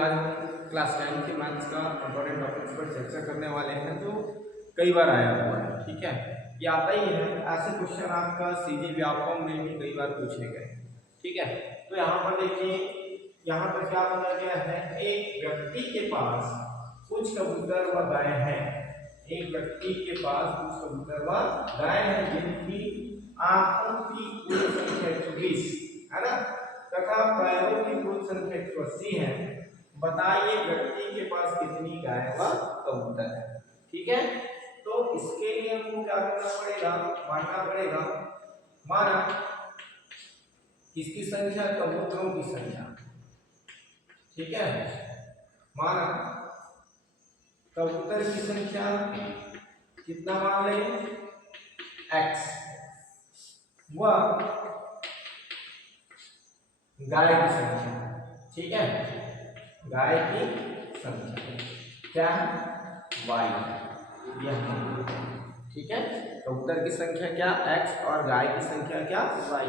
आज हम क्लास 10 के मैथ्स का इंपॉर्टेंट टॉपिक्स पर चर्चा करने वाले हैं जो कई बार आया हुआ है। ठीक है, ये आता ही है, ऐसे क्वेश्चन आपका सीधी व्यापम में भी कई बार पूछे गए। ठीक है, तो यहाँ पर देखिए, यहाँ पर क्या बोला गया है, एक व्यक्ति के पास कुछ कबूतर व गाय हैं। एक व्यक्ति के पास कुछ कबूतर व गाय हैं जिनकी आंखों की कुल संख्या 120 है ना, तथा पैरों की कुल संख्या 180 है। बताइए व्यक्ति के पास कितनी गाय व कबूतर है। ठीक है, तो इसके लिए हमको क्या करना पड़ेगा, मानना पड़ेगा, माना किसकी संख्या, कबूतरों की संख्या। ठीक है, माना कबूतर की संख्या कितना मान लें, x, व गाय की संख्या। ठीक है, गाय की संख्या क्या है, y। ठीक है, कबूतर की संख्या क्या, x, और गाय की संख्या क्या, y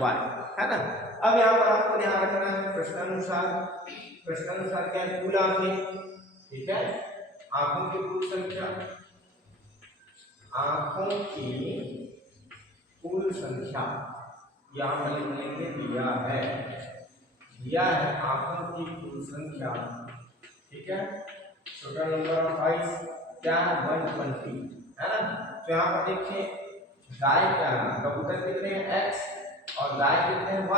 है ना। अब यहाँ पर आपको ध्यान रखना है प्रश्नानुसार क्या है, कुल आंखें। ठीक है, आंखों की कुल संख्या, आंखों की कुल संख्या यहाँ पर लिख लेंगे, दिया है आंखों की कुल संख्या। ठीक है, टोटल नंबर ऑफ आईज क्या है, 120 है ना। तो यहाँ पर देखिए, गाय क्या, कबूतर कितने हैं, x, और गाय कितने हैं, y।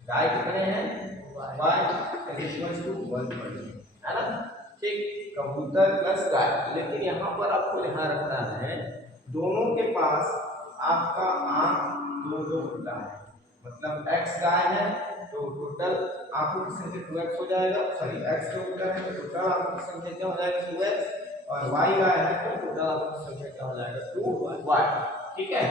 गाय कितने हैं, y = 120 है ना। ठीक, कबूतर प्लस गाय। लेकिन यहाँ पर आपको ध्यान रखना है, दोनों के पास आपका आंख दो होता है। मतलब x गाय है तो टोटल आंखों की संख्या 2x हो जाएगा, सॉरी x कबूतर है तो टोटल आंखों की संख्या क्या हो जाएगा, 2x, और y गाय है तो टोटल आंखों की संख्या क्या हो जाएगा, 2y। ठीक है,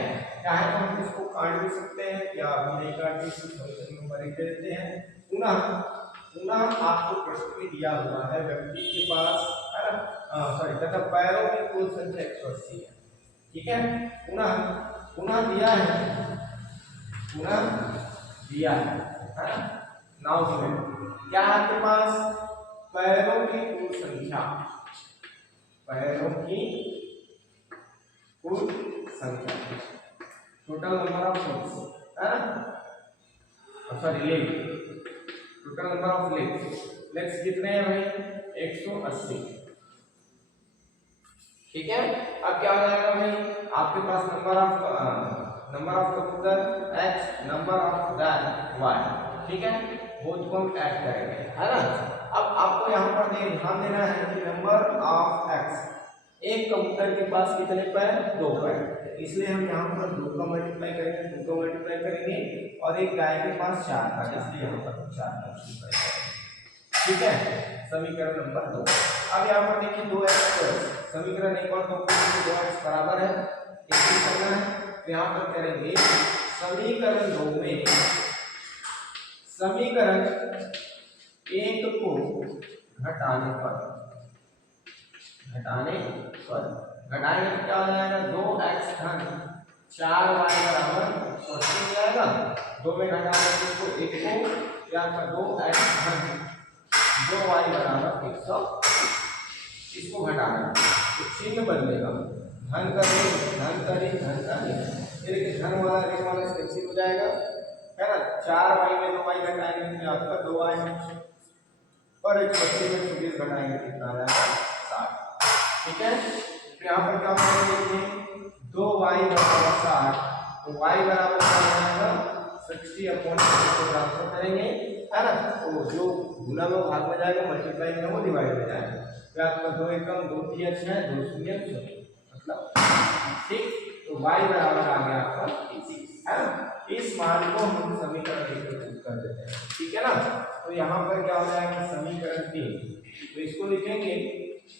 चाहे तो हम इसको काट भी सकते हैं या अभी नहीं काट सकते, नंबर दे देते हैं। पुनः आपको प्रश्न में दिया हुआ है व्यक्ति के पास है ना, सॉरी, तथा पैरों की कुल संख्या 180 है। ठीक है, पुनः दिया है ना। नाउ सुनो, क्या आपके पास पैरों की कुल संख्या, टोटल नंबर ऑफ फीट है ना, sorry leg, total number of legs कितने हैं भाई, 180। ठीक है, अब क्या हो जाएगा भाई, आपके पास नंबर ऑफ कबूतर x, number of guy y। ठीक है, बोथ को हम ऐड करेंगे है ना। अब आपको यहाँ पर ध्यान देना है कि नंबर ऑफ x, एक कबूतर के पास कितने पैर, 2 पैर, इसलिए हम यहाँ पर 2 का मल्टीप्लाई करेंगे, और एक गाय के पास 4 पैर, इसलिए यहाँ पर 4 मल्टीप्लाई करेंगे। ठीक है, समीकरण नंबर 2। अब यहाँ पर देखिए 2x, समीकरण 1 और 2 को 2x बराबर है, इसको करना है। तो यहाँ पर करेंगे समीकरण 2 में समीकरण 1 को घटाने पर घटाएंगे तो क्या हो जाएगा, 2x घन 4y बराबर 40 हो जाएगा। 2 में घटाने को 1 को या 2x घन 2y बराबर 100, इसको घटाना तो चिन्ह बदलेगा, धन करें, देखिए धन वाला ऋण वाला चिन्ह हो जाएगा है ना। 4y में 2y घटाएंगे तो आपका 2y, और 180 में 24 घटाएंगे कितना आ जाएगा, 60। ठीक है, तो यहाँ पर क्या करेंगे, 2y बराबर 60, तो y बराबर क्या हो जाएगा, 60/40 को ट्रांसफर करेंगे है ना। तो जो गुना में भाग में जाएगा, मल्टीप्लाई में वो डिवाइड हो जाएगा। तो आपका 2 एकम 2 3 6 2 शून्य मतलब। ठीक, तो y बराबर आ गया आपका 30 है ना। इस मान को हम समीकरण 1 में कर देते हैं। ठीक है ना, तो यहाँ पर क्या हो जाएगा, समीकरण 3, तो इसको लिखेंगे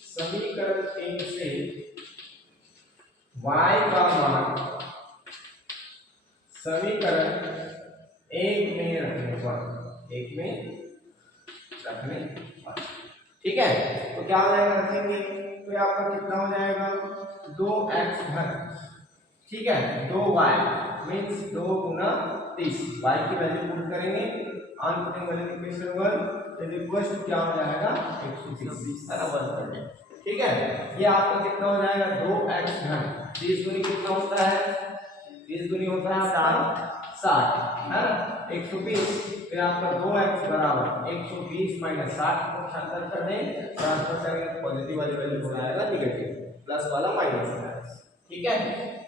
समीकरण 3 से y का मान समीकरण 1 में रखने पर, ठीक है, तो क्या हो जाएगा, रखेंगे तो आपका कितना हो जाएगा, 2x घन, ठीक है, 2y मीन्स 2 गुना 30, y की वैल्यू पुट करेंगे, on putting multiplication 1 is equal to क्या हो जाएगा 120 है ना 130। ठीक है, ये आपका कितना हो जाएगा 2x घन 30 दूनी कितना होता है 30 दूनी होता है 60 है ना 120। फिर आपका 2x बराबर 120 माइनस 60 को शांत कर दें, ट्रांसफर करेंगे तो पॉजिटिव वाली वैल्यू हो जाएगा निगेटिव, प्लस वाला माइनस हो जाएगा। ठीक है,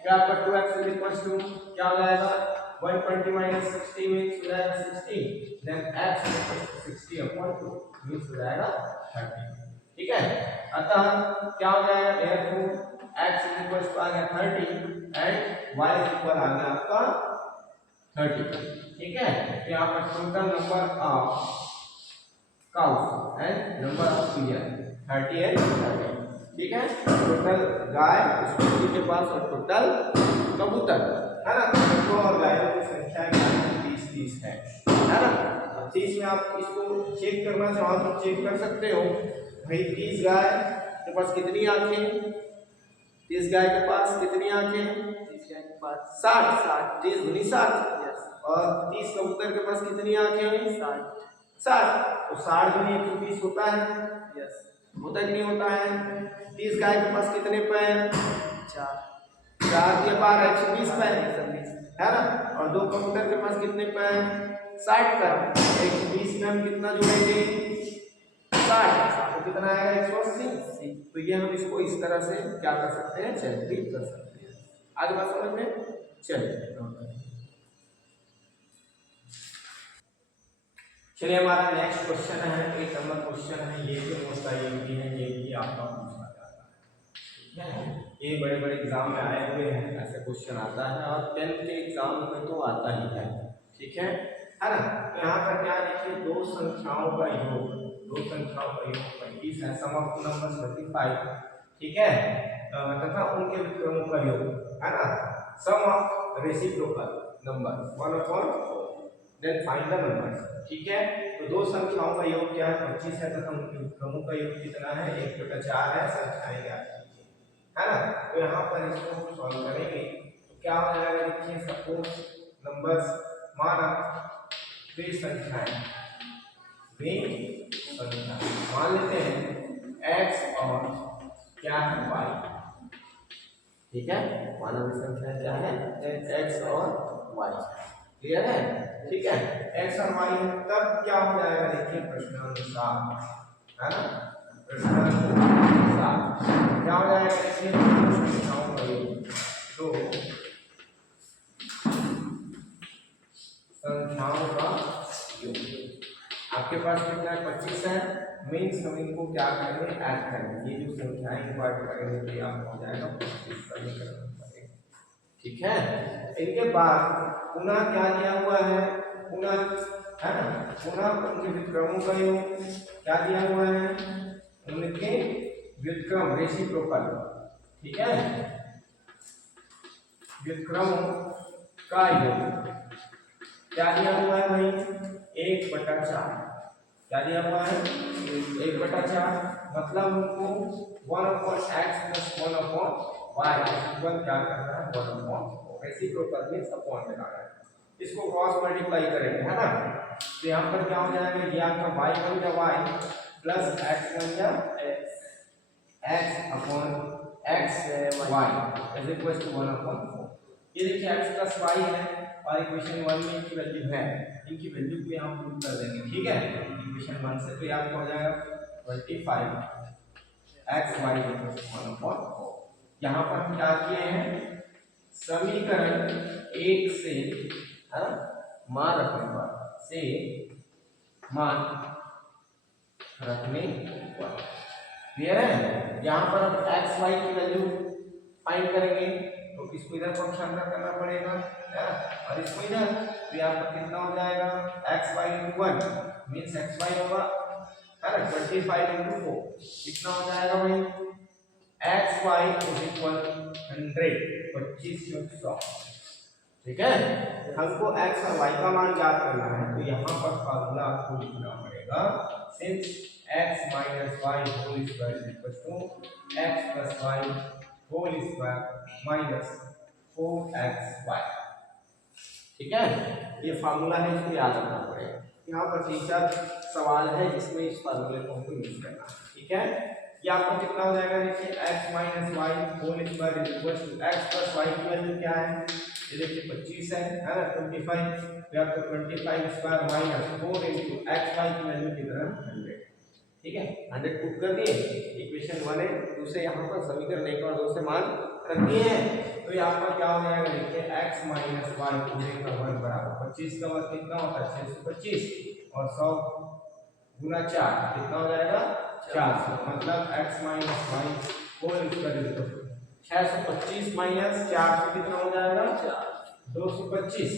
फिर आपका 2x इज इक्वल टू क्या हो जाएगा 120 minus 60 means हो जाएगा 60, then x is equal to 60 upon 2 means हो जाएगा 30। ठीक है, अतः क्या हो जाएगा therefore x is equal to आ गया 30 and y is equal आ गया आपका 30। ठीक है, तो यहाँ पर total number of cows and number of pigeon 30 and 30। ठीक है, टोटल गाय उसके के पास और टोटल कबूतर है ना, कबूतरों और गायों की संख्या 30 है ना। अब 30 में आप इसको चेक करना चाहो तो चेक कर सकते हो भाई 30 गाय के पास कितनी आंखें, 30 गाय के पास कितनी आंखें 30 गाय के पास 60 30 दूनी 60 और 30 कबूतर के पास कितनी आंखें 60 तो 60 दूनी 120 होता है यस होता कि नहीं होता है। 30 गाय के पास कितने पैर 4 के पार 120 पैर है ना, और 2 कबूतर के पास कितने पैर 60 पैर, 120 में हम कितना जोड़ेंगे 60 तो कितना आएगा 180। तो ये हम इसको इस तरह से क्या कर सकते हैं सेपरेट कर सकते हैं। आज बात समझ में चलिए हमारा नेक्स्ट क्वेश्चन है 1 नंबर क्वेश्चन है, ये जो मोस्ट आईएमपी है ये भी आपका पूछा जाता है। ठीक है, ये बड़े बड़े एग्जाम में आए हुए हैं, ऐसे क्वेश्चन आता है और 10th के एग्जाम में तो आता ही है। ठीक है ना, तो यहाँ पर क्या देखिए दो संख्याओं का योग 25 है, सम ऑफ टू नंबर्स 25। ठीक है, तथा उनके विक्रमों का योग है ना, sum of reciprocal number 1/4 then find the numbers. ठीक है, तो दो संख्याओं का योग क्या है 25 है तथा उनके विक्रमों का योग कितना है 1/4 है, संख्याएं ज्ञात कीजिए है ना। तो यहाँ पर इसको सॉल्व करेंगे तो क्या हो जाएगा देखिए सपोज नंबर्स माना वे संख्याएं मान लेते हैं x और क्या है y। ठीक है, मानव संख्या क्या है x और y, क्लियर है। ठीक है, x और y तब क्या हो जाएगा देखिए प्रश्नानुसार है ना, प्रश्नानुसार क्या हो जाएगा देखिए संख्याओं का योग, तो संख्याओं का योग आपके पास कितना है 25 है, मीन्स हम इनको क्या करेंगे ऐड करेंगे, ये जो संख्याएं इनको ऐड करेंगे तो आपको हो जाएगा 25 समीकरण बनेगा। ठीक है, इनके बाद पुनः क्या दिया हुआ है पुनः है ना, पुनः उनके व्युत्क्रमों का योग क्या दिया हुआ है उनके व्युत्क्रम रेसिप्रोकल। ठीक है, व्युत्क्रमों का योग क्या दिया हुआ है भाई 1/4, क्या दिया हुआ है 1/4, मतलब उनको 1/x + 1/y इक्वल क्या करना है 1/4, रेसिप्रोकल मींस अपॉन लगाना है, इसको क्रॉस मल्टीप्लाई करेंगे है ना। तो यहाँ पर क्या हो जाएगा ये आपका y बन गया y प्लस x बन गया x upon x y is equal to 1/4। ये देखिए x प्लस y है और इक्वेशन 1 में इनकी वैल्यू है, इनकी वैल्यू को यहाँ पुट कर देंगे। ठीक है, इक्वेशन 1 से तो आपको हो जाएगा 25 x y 1/4। यहाँ पर हम क्या किए हैं समीकरण 1 से है ना मान रखने पर से मान रखने पर क्लियर है। यहाँ पर हम x y की वैल्यू फाइंड करेंगे तो इसको इधर फंक्शन करना पड़ेगा है ना, और इसको इधर तो यहाँ पर कितना हो जाएगा x y * 1 means x y होगा है ना 25 * 4 कितना हो जाएगा भाई x y = 100 25 × 100। ठीक है, हमको x और y का मान ज्ञात करना है तो यहाँ पर फार्मूला आपको लिखना पड़ेगा since x - y whole square = x + y whole square -4xy। ठीक है, ये फार्मूला है, इसको याद रखना पड़ेगा। यहाँ पर 3-4 सवाल है जिसमें इस फार्मूले को हमको यूज करना है। ठीक है, ये आपका कितना हो जाएगा, देखिए x minus y whole square is equal to x plus y की वैल्यू क्या है, ये देखिए 25 है ना, 25, तो आपको 25 square minus 4 into x y की वैल्यू कितना है 100। ठीक है, 100 पुट कर दिए, इक्वेशन 1 है, दूसरे यहाँ पर समीकरण 1 और 2 से मान रख दिए हैं, तो ये आपका क्या हो जाएगा, देखिए x माइनस वाई पूरे का वर्ग बराबर 25 का वर्ग कितना होता है 625 और 100 गुना 4 कितना हो जाएगा 400, मतलब x minus y whole square 625 minus 400 कितना हो जाएगा 225,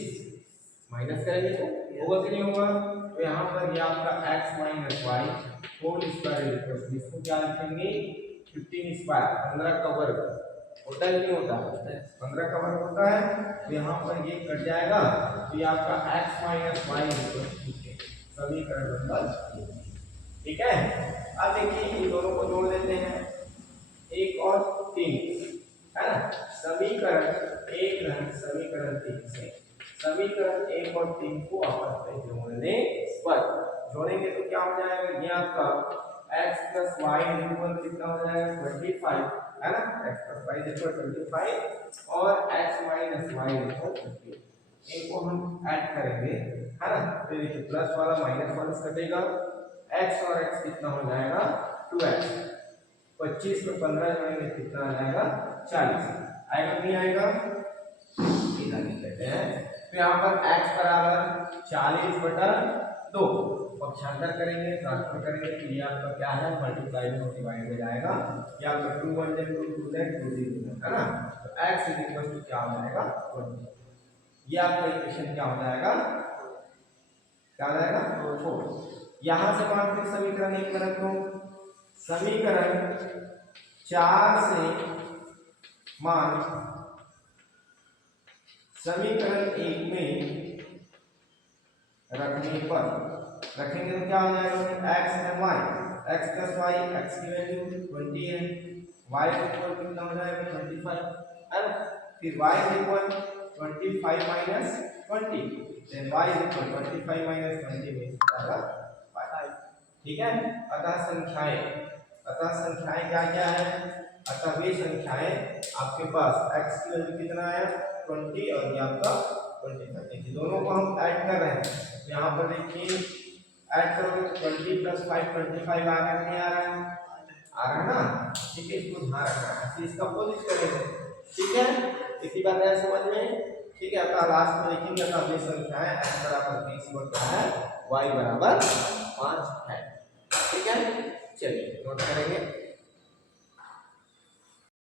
माइनस करेंगे तो होगा कि नहीं होगा, तो यहाँ पर ये आपका x minus y whole square equal, इसको क्या लिखेंगे 15 स्क्वायर 15 का वर्ग होता है नहीं होता, 15 का वर्ग होता है, तो यहाँ पर ये कट जाएगा, तो ये आपका x माइनस वाई इक्वल समीकरण नंबर। ठीक है, अब देखिए इन दोनों को जोड़ देते हैं, 1 और 3 है ना, समीकरण 1 धन समीकरण 3 से समीकरण 1 और 3 को आपस में जोड़ने पर जोड़ेंगे तो क्या हो जाएगा, ये आपका x प्लस वाई इक्वल कितना हो जाएगा 25 है ना, x प्लस वाई इक्वल 25 और x माइनस वाई इक्वल 15, इनको हम ऐड करेंगे है ना, तो देखिए प्लस वाला माइनस वाला कटेगा, x और x कितना हो जाएगा 2x, 25 में 15 जोड़ेंगे कितना आ जाएगा 40, आएगा नहीं आएगा, इधर लिखते हैं, तो यहाँ पर x बराबर 40/2 पक्षांतर करेंगे ट्रांसफर करेंगे, तो ये आपका क्या है मल्टीप्लाई में डिवाइड हो जाएगा, ये आपका 2 1 2 2 है ना, तो x इक्वल क्या हो जाएगा 20, ये आपका इक्वेशन क्या हो जाएगा, क्या हो जाएगा 4। यहाँ से मान फिर समीकरण 1 में रखो, समीकरण 4 से मान समीकरण 1 में रखने पर रखेंगे तो क्या हो जाएगा x and y, x plus y, x की वैल्यू 20 है, y इक्वल कितना हो जाएगा 25 है ना, फिर y equal 25 minus 20, then y equal 25 minus 20 में आएगा 5। ठीक है, अतः संख्याएं क्या क्या है, अतः वे संख्याएं आपके पास x की वैल्यू कितना है 20 और ये आपका 25, देखिए दोनों को हम ऐड कर रहे हैं, तो यहाँ पर देखिए ऐड करोगे तो 20 प्लस 5 25 आ रहा है नहीं आ रहा है ना, ठीक है, इसको ध्यान रखना है, इसका अपोजिट करेंगे। ठीक है, इसी बात है समझ में। ठीक है, अतः लास्ट में लिखेंगे अतः वे संख्याएं x बराबर 20 और क्या है y बराबर 5 है। ठीक है, चलिए नोट करेंगे।